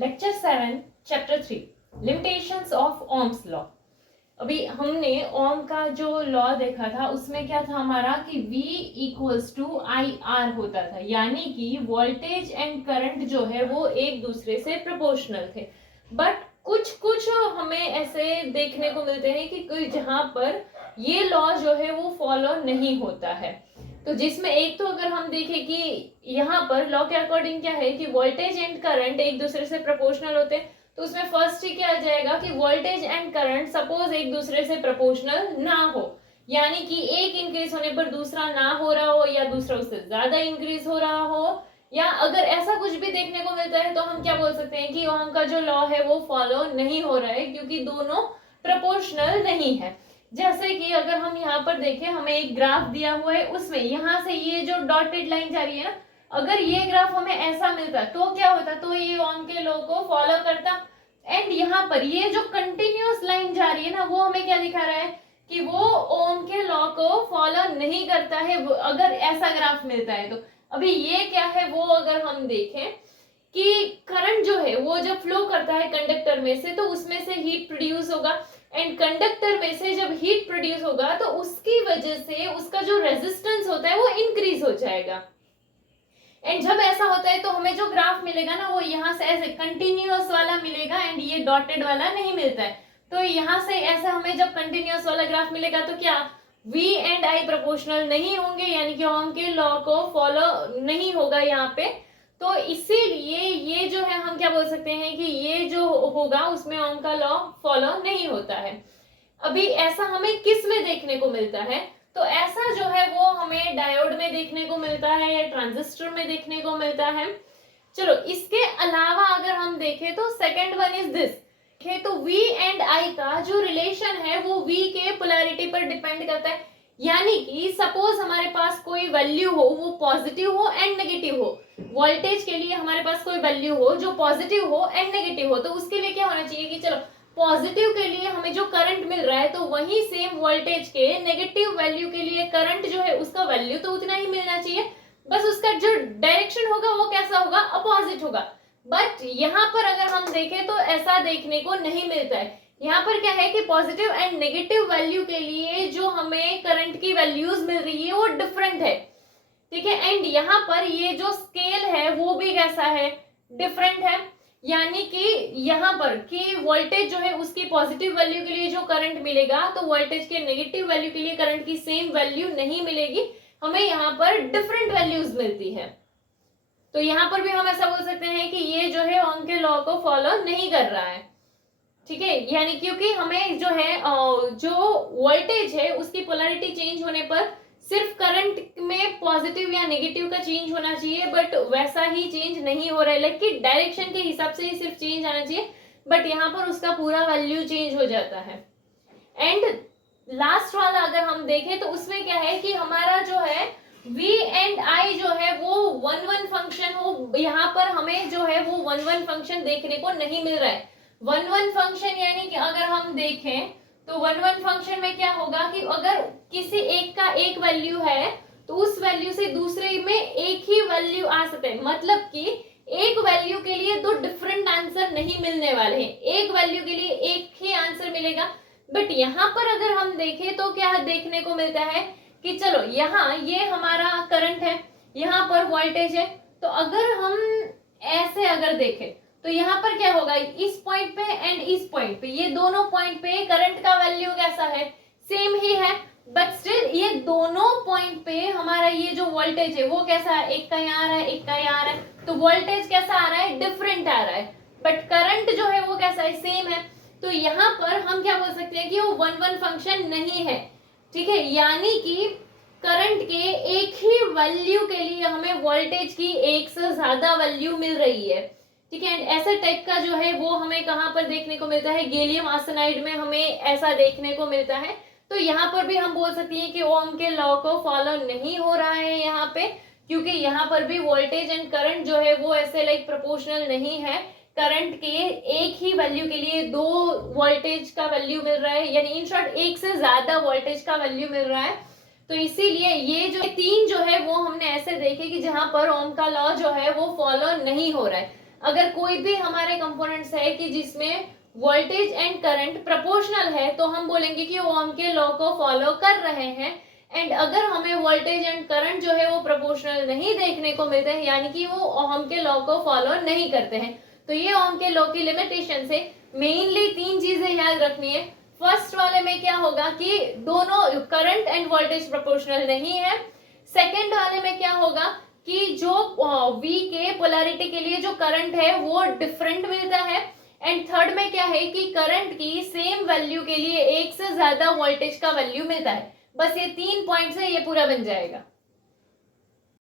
Lecture 7 chapter 3 limitations of Ohm's law. अभी हमने ओम का जो लॉ देखा था उसमें क्या था हमारा कि V equals to I R होता था, यानी कि वोल्टेज एंड करंट जो है वो एक दूसरे से प्रोपोर्शनल थे। बट कुछ कुछ हमें ऐसे देखने को मिलते हैं कि कोई जहां पर ये लॉ जो है वो फॉलो नहीं होता है। तो जिसमें एक तो अगर हम देखें कि यहाँ पर लॉ के अकॉर्डिंग क्या है कि वोल्टेज एंड करंट एक दूसरे से प्रोपोर्शनल होते हैं, तो उसमें फर्स्ट ही क्या आ जाएगा कि वोल्टेज एंड करंट सपोज एक दूसरे से प्रोपोर्शनल ना हो, यानी कि एक इंक्रीज होने पर दूसरा ना हो रहा हो या दूसरा उससे ज्यादा इंक्रीज हो रहा हो, या अगर ऐसा कुछ भी देखने को मिलता है तो हम क्या बोल सकते हैं कि ओम का जो लॉ है वो फॉलो नहीं हो रहा है, क्योंकि दोनों प्रोपोर्शनल नहीं है। जैसे कि अगर हम यहाँ पर देखें, हमें एक ग्राफ दिया हुआ है, उसमें यहाँ से ये जो डॉटेड लाइन जा रही है ना, अगर ये ग्राफ हमें ऐसा मिलता तो क्या होता, तो ये ओम के लॉ को फॉलो करता। एंड यहाँ पर ये जो कंटिन्यूअस लाइन जा रही है ना, वो हमें क्या दिखा रहा है कि वो ओम के लॉ को फॉलो नहीं करता है, अगर ऐसा ग्राफ मिलता है तो। अभी ये क्या है, वो अगर हम देखें कि करंट जो है वो जब फ्लो करता है कंडक्टर में से, तो उसमें से हीट प्रोड्यूस होगा, एंड कंडक्टर में से जब हीट प्रोड्यूस होगा तो उसकी वजह से उसका जो रेजिस्टेंस होता है वो इंक्रीज हो जाएगा। एंड जब ऐसा होता है तो हमें जो ग्राफ मिलेगा ना वो यहाँ से ऐसे कंटिन्यूअस वाला मिलेगा, एंड ये डॉटेड वाला नहीं मिलता है। तो यहाँ से ऐसा हमें जब कंटिन्यूअस वाला ग्राफ मिलेगा तो क्या V एंड I प्रोपोर्शनल नहीं होंगे, यानी कि ओम के लॉ को फॉलो नहीं होगा यहाँ पे। तो इसीलिए ये जो है हम क्या बोल सकते हैं कि ये जो होगा उसमें ओम का लॉ फॉलो नहीं होता है। अभी ऐसा हमें किस में देखने को मिलता है, तो ऐसा जो है वो हमें डायोड में देखने को मिलता है या ट्रांजिस्टर में देखने को मिलता है। चलो इसके अलावा अगर हम देखें तो सेकेंड वन इज दिस, तो V एंड I का जो रिलेशन है वो V के पोलैरिटी पर डिपेंड करता है, यानी कि सपोज हमारे पास कोई वैल्यू हो, वो पॉजिटिव हो एंड नेगेटिव हो। वोल्टेज के लिए हमारे पास कोई वैल्यू हो जो पॉजिटिव हो एंड नेगेटिव हो, तो उसके लिए क्या होना चाहिए कि चलो पॉजिटिव के लिए हमें जो करंट मिल रहा है तो वही सेम वोल्टेज के नेगेटिव वैल्यू के लिए करंट जो है उसका वैल्यू तो उतना ही मिलना चाहिए, बस उसका जो डायरेक्शन होगा वो कैसा होगा, अपोजिट होगा। बट यहाँ पर अगर हम देखें तो ऐसा देखने को नहीं मिलता है। यहाँ पर क्या है कि पॉजिटिव एंड नेगेटिव वैल्यू के लिए जो हमें करंट की वैल्यूज मिल रही है वो डिफरेंट है, ठीक है। एंड यहाँ पर ये जो स्केल है वो भी कैसा है, डिफरेंट है, यानी कि यहाँ पर कि वोल्टेज जो है उसकी पॉजिटिव वैल्यू के लिए जो करंट मिलेगा तो वोल्टेज के नेगेटिव वैल्यू के लिए करंट की सेम वैल्यू नहीं मिलेगी, हमें यहाँ पर डिफरेंट वैल्यूज मिलती है। तो यहाँ पर भी हम ऐसा बोल सकते हैं कि ये जो है ओम के लॉ को फॉलो नहीं कर रहा है, ठीक है। यानी क्योंकि हमें जो है जो वोल्टेज है उसकी पोलैरिटी चेंज होने पर सिर्फ करंट में पॉजिटिव या नेगेटिव का चेंज होना चाहिए, बट वैसा ही चेंज नहीं हो रहा है, लेकिन डायरेक्शन के हिसाब से ही सिर्फ चेंज आना चाहिए, बट यहाँ पर उसका पूरा वैल्यू चेंज हो जाता है। एंड लास्ट वाला अगर हम देखें तो उसमें क्या है कि हमारा जो है V एंड I जो है वो वन वन फंक्शन हो, यहाँ पर हमें जो है वो वन वन फंक्शन देखने को नहीं मिल रहा है। वन वन फंक्शन यानी कि अगर हम देखें तो वन वन फंक्शन में क्या होगा कि अगर किसी एक का एक वैल्यू है तो उस वैल्यू से दूसरे में एक ही वैल्यू आ सकता है, मतलब कि एक वैल्यू के लिए दो डिफरेंट आंसर नहीं मिलने वाले हैं, एक वैल्यू के लिए एक ही आंसर मिलेगा। बट यहाँ पर अगर हम देखें तो क्या देखने को मिलता है कि चलो यहाँ ये हमारा करंट है, यहाँ पर वोल्टेज है, तो अगर हम ऐसे अगर देखें तो यहाँ पर क्या होगा, इस पॉइंट पे एंड इस पॉइंट पे, ये दोनों पॉइंट पे करंट का वैल्यू कैसा है, सेम ही है, बट स्टिल ये दोनों पॉइंट पे हमारा ये जो वोल्टेज है वो कैसा है, एक का यहाँ आ रहा है एक का यहाँ आ रहा है, तो वोल्टेज कैसा आ रहा है, डिफरेंट आ रहा है, बट करंट जो है वो कैसा है, सेम है। तो यहाँ पर हम क्या बोल सकते हैं कि वो वन वन फंक्शन नहीं है, ठीक है, यानी कि करंट के एक ही वैल्यू के लिए हमें वोल्टेज की एक से ज्यादा वैल्यू मिल रही है, ठीक है। ऐसे टाइप का जो है वो हमें कहाँ पर देखने को मिलता है, गैलियम आर्सेनाइड में हमें ऐसा देखने को मिलता है। तो यहाँ पर भी हम बोल सकते हैं कि ओम के लॉ को फॉलो नहीं हो रहा है यहाँ पे, क्योंकि यहाँ पर भी वोल्टेज एंड करंट जो है वो ऐसे लाइक प्रोपोर्शनल नहीं है, करंट के एक ही वैल्यू के लिए दो वोल्टेज का वैल्यू मिल रहा है, यानी इन शॉर्ट एक से ज्यादा वोल्टेज का वैल्यू मिल रहा है। तो इसीलिए ये जो तीन जो है वो हमने ऐसे देखे कि जहां पर ओम का लॉ जो है वो फॉलो नहीं हो रहा है। अगर कोई भी हमारे कंपोनेंट्स है कि जिसमें वोल्टेज एंड करंट प्रोपोर्शनल है तो हम बोलेंगे कि वो ओम के लॉ को फॉलो कर रहे हैं। एंड अगर हमें वोल्टेज एंड करंट जो है वो प्रोपोर्शनल नहीं देखने को मिलते हैं, यानी कि वो ओम के लॉ को फॉलो नहीं करते हैं। तो ये ओम के लॉ की लिमिटेशन से मेनली 3 चीजें याद रखनी है। फर्स्ट वाले में क्या होगा कि दोनों करंट एंड वोल्टेज प्रोपोर्शनल नहीं है। सेकेंड वाले में क्या होगा कि जो V के पोलैरिटी के लिए जो करंट है वो डिफरेंट मिलता है। एंड थर्ड में क्या है कि करंट की सेम वैल्यू के लिए एक से ज्यादा वोल्टेज का वैल्यू मिलता है। बस ये 3 पॉइंट से ये पूरा बन जाएगा।